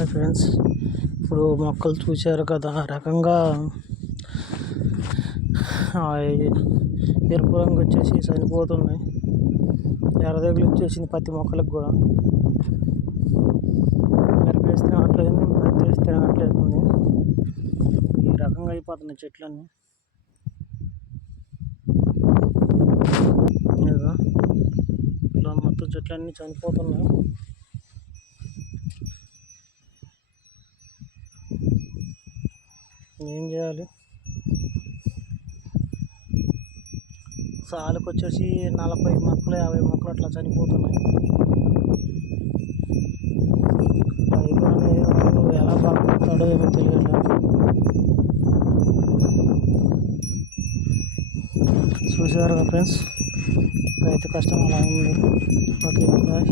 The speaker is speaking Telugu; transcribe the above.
హాయ్ ఫ్రెండ్స్, ఇప్పుడు మొక్కలు చూశారు కదా. ఆ రకంగా ఎరుపు రంగు వచ్చేసి చనిపోతున్నాయి. ఎర్రదగులు వచ్చేసింది ప్రతి మొక్కలకు కూడా. మిరప వేస్తే తినట్లేదు, పత్తి వేస్తే తినట్లేదు. ఈ రకంగా అయిపోతున్నాయి చెట్లన్నీ. ఇలా మొత్తం చెట్లన్నీ చనిపోతున్నాయి. ఏం చేయాలి? సాలుకు వచ్చేసి 40 మొక్కలు 50 మొక్కలు అట్లా చనిపోతున్నాయి. రైతు అనేవాడు ఎలా బాగుపడతాడో ఏమో తెలియట్లేదు. చూసారు కదా ఫ్రెండ్స్, రైతు కష్టం అలా ఉంది. Okay bye.